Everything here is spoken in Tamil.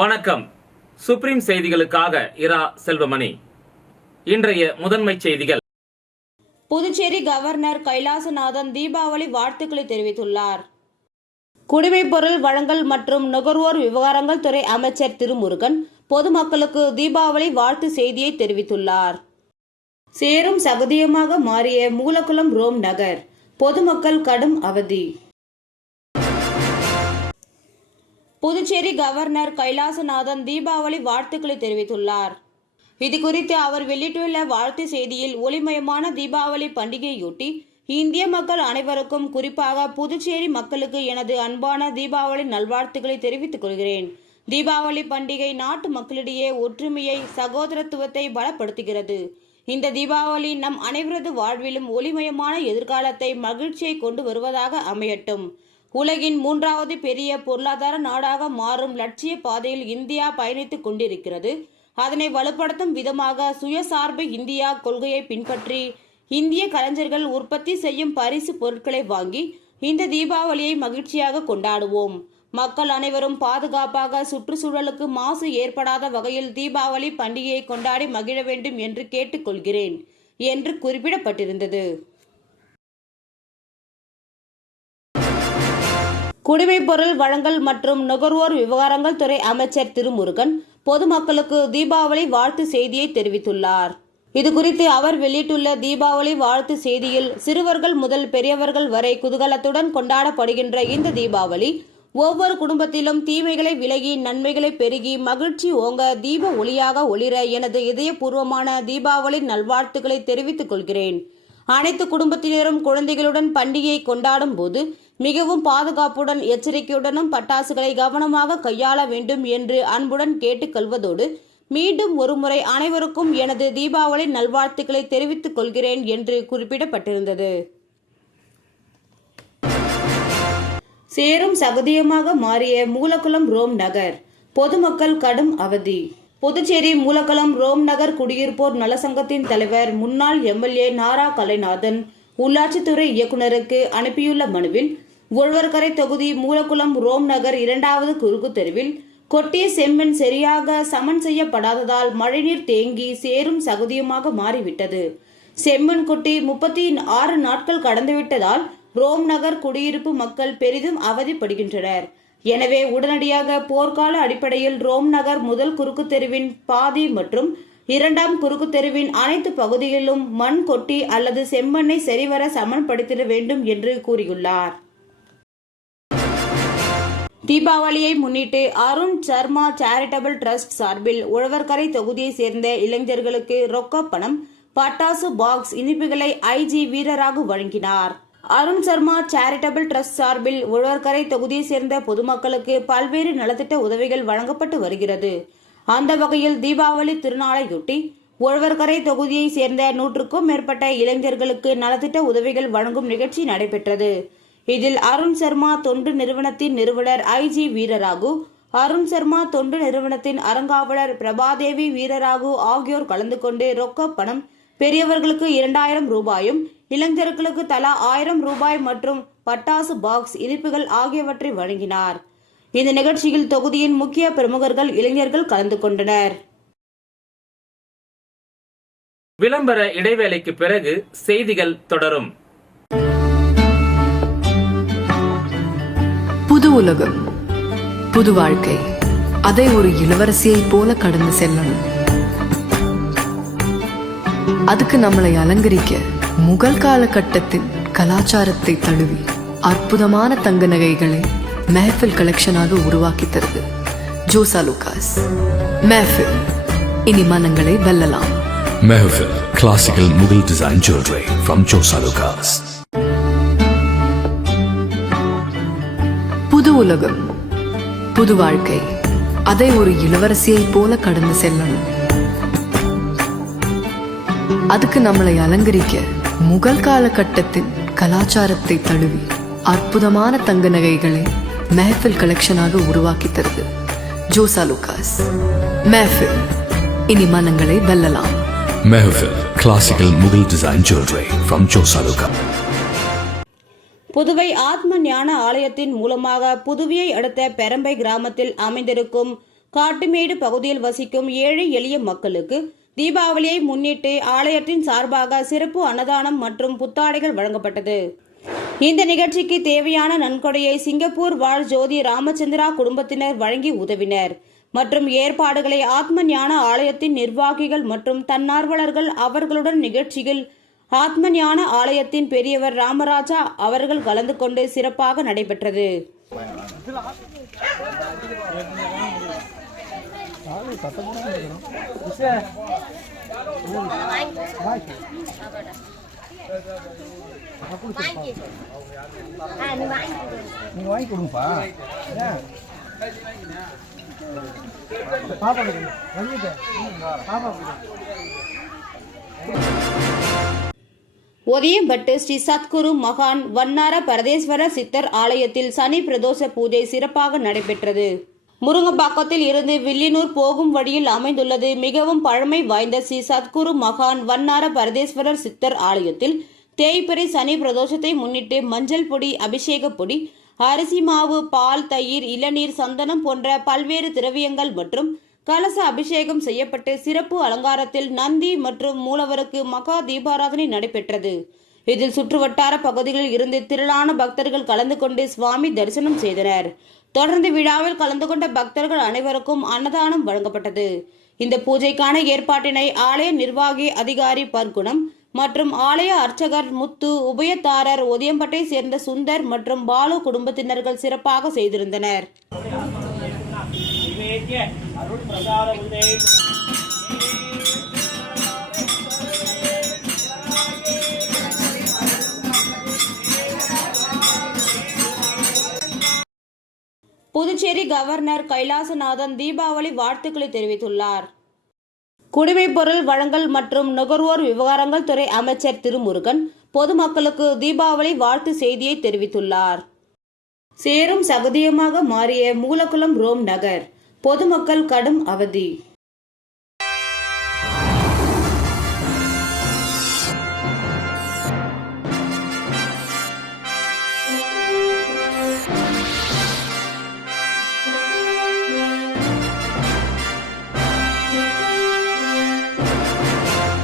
வணக்கம். சுப்ரீம் செய்திகளுக்காக இரா செல்வமணி. இன்றைய முதன்மை செய்திகள். புதுச்சேரி கவர்னர் கைலாசநாதன் தீபாவளி வாழ்த்துக்களை தெரிவித்துள்ளார். குடிமைப்பொருள் வழங்கல் மற்றும் நுகர்வோர் விவகாரங்கள் துறை அமைச்சர் திருமுருகன் பொதுமக்களுக்கு தீபாவளி வாழ்த்து செய்தியை தெரிவித்துள்ளார். சேரும் சகதியமாக மாறிய மூலக்குளம் ரோம் நகர், பொதுமக்கள் கடும் அவதி. புதுச்சேரி கவர்னர் கைலாசநாதன் தீபாவளி வாழ்த்துக்களை தெரிவித்துள்ளார். இதுகுறித்து அவர் வெளியிட்டுள்ள வாழ்த்து செய்தியில், ஒளிமயமான தீபாவளி பண்டிகையொட்டி இந்திய மக்கள் அனைவருக்கும், குறிப்பாக புதுச்சேரி மக்களுக்கு எனது அன்பான தீபாவளி நல்வாழ்த்துக்களை தெரிவித்துக் கொள்கிறேன். தீபாவளி பண்டிகை நாட்டு மக்களிடையே ஒற்றுமையை, சகோதரத்துவத்தை பலப்படுத்துகிறது. இந்த தீபாவளி நம் அனைவரது வாழ்விலும் ஒளிமயமான எதிர்காலத்தை, மகிழ்ச்சியை கொண்டு வருவதாக அமையட்டும். உலகின் 3வது பெரிய பொருளாதார நாடாக மாறும் லட்சிய பாதையில் இந்தியா பயணித்துக் கொண்டிருக்கிறது. அதனை வலுப்படுத்தும் விதமாக சுயசார்பு இந்தியா கொள்கையை பின்பற்றி இந்திய கலைஞர்கள் உற்பத்தி செய்யும் பரிசு பொருட்களை வாங்கி இந்த தீபாவளியை மகிழ்ச்சியாக கொண்டாடுவோம். மக்கள் அனைவரும் பாதுகாப்பாக, சுற்றுச்சூழலுக்கு மாசு ஏற்படாத வகையில் தீபாவளி பண்டிகையை கொண்டாடி மகிழ வேண்டும் என்று கேட்டுக்கொள்கிறேன் என்று குறிப்பிடப்பட்டிருந்தது. குடிமைப்பொருள் வழங்கல் மற்றும் நுகர்வோர் விவகாரங்கள் துறை அமைச்சர் திருமுருகன் பொதுமக்களுக்கு தீபாவளி வாழ்த்து செய்தியை தெரிவித்துள்ளார். இதுகுறித்து அவர் வெளியிட்டுள்ள தீபாவளி வாழ்த்து செய்தியில், சிறுவர்கள் முதல் பெரியவர்கள் வரை குதூகலத்துடன் கொண்டாடப்படுகின்ற இந்த தீபாவளி ஒவ்வொரு குடும்பத்திலும் தீமைகளை விலகி, நன்மைகளை பெருகி, மகிழ்ச்சி ஓங்க, தீப ஒளியாக ஒளிர எனது இதயபூர்வமான தீபாவளி நல்வாழ்த்துக்களை தெரிவித்துக் கொள்கிறேன். அனைத்து குடும்பத்தினரும் குழந்தைகளுடன் பண்டிகையை கொண்டாடும் போது மிகவும் பாதுகாப்புடன், எச்சரிக்கையுடனும் பட்டாசுகளை கவனமாக கையாள வேண்டும் என்று அன்புடன் கேட்டுக்கொள்வதோடு, மீண்டும் ஒருமுறை அனைவருக்கும் எனது தீபாவளி நல்வாழ்த்துக்களை தெரிவித்துக் கொள்கிறேன் என்று குறிப்பிடப்பட்டிருந்தது. சேரும் சகதியமாக மாறிய மூலக்குளம் ரோம் நகர், பொதுமக்கள் கடும் அவதி. புதுச்சேரி மூலக்குளம் ரோம் நகர் குடியிருப்போர் நலசங்கத்தின் தலைவர், முன்னாள் எம்எல்ஏ நாரா கலைநாதன் உள்ளாட்சித்துறை இயக்குநருக்கு அனுப்பியுள்ள மனுவில், உழவர்கரை தொகுதி மூலக்குளம் ரோம் நகர் 2வது குறுக்கு தெருவில் கொட்டிய செம்மண் சரியாக சமன் செய்யப்படாததால் மழைநீர் தேங்கி சேரும் சகதியுமாக மாறிவிட்டது. செம்மண் கொட்டி 36 நாட்கள் கடந்துவிட்டதால் ரோம் நகர் குடியிருப்பு மக்கள் பெரிதும் அவதிப்படுகின்றனர். எனவே உடனடியாக போர்க்கால அடிப்படையில் ரோம் நகர் முதல் குறுக்கு தெருவின் பாதி மற்றும் 2ஆம் குறுக்கு தெருவின் அனைத்து பகுதிகளிலும் மண் கொட்டி அல்லது செம்மண்ணை சரிவர சமன்படுத்திட வேண்டும் என்று கூறியுள்ளார். தீபாவளியை முன்னிட்டு அருண் சர்மா சேரிட்டபிள் டிரஸ்ட் சார்பில் உழவர்கரை தொகுதியை சேர்ந்த இளைஞர்களுக்கு ரொக்க பணம், பட்டாசு பாக்ஸ், இனிப்புகளை ஐஜி வீரராகு வழங்கினார். அருண் சர்மா சேரிட்டபிள் டிரஸ்ட் சார்பில் உழவர்கரை தொகுதியை சேர்ந்த பொதுமக்களுக்கு பல்வேறு நலத்திட்ட உதவிகள் வழங்கப்பட்டு வருகிறது. அந்த வகையில் தீபாவளி திருநாளையொட்டி உழவர்கரை தொகுதியை சேர்ந்த 100க்கும் மேற்பட்ட இளைஞர்களுக்கு நலத்திட்ட உதவிகள் வழங்கும் நிகழ்ச்சி நடைபெற்றது. இதில் அருண் சர்மா தொண்டு நிறுவனத்தின் நிறுவனர் ஐஜி வீரராகு, அருண் சர்மா தொண்டு நிறுவனத்தின் அறங்காவலர் பிரபாதேவி வீரராகு ஆகியோர் கலந்து கொண்டு ரொக்க பணம், பெரியவர்களுக்கு 2000 ரூபாயும், இளைஞர்களுக்கு தலா 1000 ரூபாய் மற்றும் பட்டாசு பாக்ஸ், இனிப்புகள் ஆகியவற்றை வழங்கினார். இந்த நிகழ்ச்சியில் தொகுதியின் முக்கிய பிரமுகர்கள், இளைஞர்கள் கலந்து கொண்டனர். விளம்பர இடைவேளைக்கு பிறகு செய்திகள் தொடரும். புது உலகம், புது வாழ்க்கை, அதை ஒரு இளவரசியை போல கடந்து செல்லணும். அதுக்கு நம்மளை அலங்கரிக்க முகல் காலகட்டத்தின் கலாச்சாரத்தை தழுவி அற்புதமான தங்க நகைகளை மெஹஃபில் கலெக்ஷனாக உருவாக்கி தருது ஜோசா லூகாஸ். மெஹஃபில், இனி மனங்களை வெல்லலாம். Mehfil, classical Mughal design jewelry from Josa Lucas. புது உலகம், புது வாழ்க்கை, அதை ஒரு இளவரசியை போல கடந்து செல்லணும். அதுக்கு நம்மளை அலங்கரிக்க முகல் காலகட்டத்தின் கலாச்சாரத்தை தழுவி அற்புதமான தங்க நகைகளை மெஹஃபில் கலெக்ஷனாக உருவாக்கி தருது ஜோசா லூகாஸ். மெஹஃபில், இனி மனங்களை வெல்லலாம். Mehfil, classical Mughal design jewelry from Josa Lucas. Puduvai ஆத்ம ஞான ஆலயத்தின் மூலமாக புதுவையை அடுத்த பெரம்பை கிராமத்தில் அமைந்திருக்கும் காட்டுமேடு பகுதியில் வசிக்கும் ஏழை எளிய மக்களுக்கு தீபாவளியை முன்னிட்டு ஆலயத்தின் சார்பாக சிறப்பு அன்னதானம் மற்றும் புத்தாடைகள் வழங்கப்பட்டது. இந்த நிகழ்ச்சிக்கு தேவையான நன்கொடையை சிங்கப்பூர் வாழ் ஜோதி ராமச்சந்திரா குடும்பத்தினர் வழங்கி உதவினர் மற்றும் ஏற்பாடுகளை ஆத்ம ஞான ஆலயத்தின் நிர்வாகிகள் மற்றும் தன்னார்வலர்கள் அவர்களுடன் நிகழ்ச்சியில் ஆத்ம ஞான ஆலயத்தின் பெரியவர் ராமராஜா அவர்கள் கலந்து கொண்டு சிறப்பாக நடைபெற்றது. ஒதியம்பட்டு ஸ்ரீ சத்குரு மகான் வன்னார பரதேஸ்வரர் சித்தர் ஆலயத்தில் சனி பிரதோஷ பூஜை சிறப்பாக நடைபெற்றது. முருங்கப்பாக்கத்தில் இருந்து வில்லியனூர் போகும் வழியில் அமைந்துள்ளது மிகவும் பழமை வாய்ந்த ஸ்ரீ சத்குரு மகான் வன்னார பரதேஸ்வரர் சித்தர் ஆலயத்தில் தேய்பிறை சனி பிரதோஷத்தை முன்னிட்டு மஞ்சள் பொடி, அபிஷேக பொடி, அரிசி மாவு, பால், தயிர், இளநீர், சந்தனம் போன்ற பல்வேறு திரவியங்கள் மற்றும் கலச அபிஷேகம் செய்யப்பட்டு சிறப்பு அலங்காரத்தில் நந்தி மற்றும் மூலவருக்கு மகா தீபாராதனை நடைபெற்றது. இதில் சுற்றுவட்டார பகுதிகளில் இருந்து திரளான பக்தர்கள் கலந்து கொண்டு சுவாமி தரிசனம் செய்தனர். தொடர்ந்து விழாவில் கலந்து கொண்ட பக்தர்கள் அனைவருக்கும் அன்னதானம் வழங்கப்பட்டது. இந்த பூஜைக்கான ஏற்பாட்டினை ஆலய நிர்வாகி அதிகாரி பர்குணம் மற்றும் ஆலய அர்ச்சகர் முத்து, உபயதாரர் ஒதியம்பட்டை சேர்ந்த சுந்தர் மற்றும் பாலு குடும்பத்தினர்கள் சிறப்பாக செய்திருந்தனர். புதுச்சேரி கவர்னர் கைலாசநாதன் தீபாவளி வாழ்த்துக்களை தெரிவித்துள்ளார். குடிமைப்பொருள் வழங்கல் மற்றும் நுகர்வோர் விவகாரங்கள் துறை அமைச்சர் திருமுருகன் பொதுமக்களுக்கு தீபாவளி வாழ்த்து செய்தியை தெரிவித்துள்ளார். சேரும் சகதியமாக மாறிய மூலக்குளம் ரோம் நகர் பொதுமக்கள் கடும் அவதி.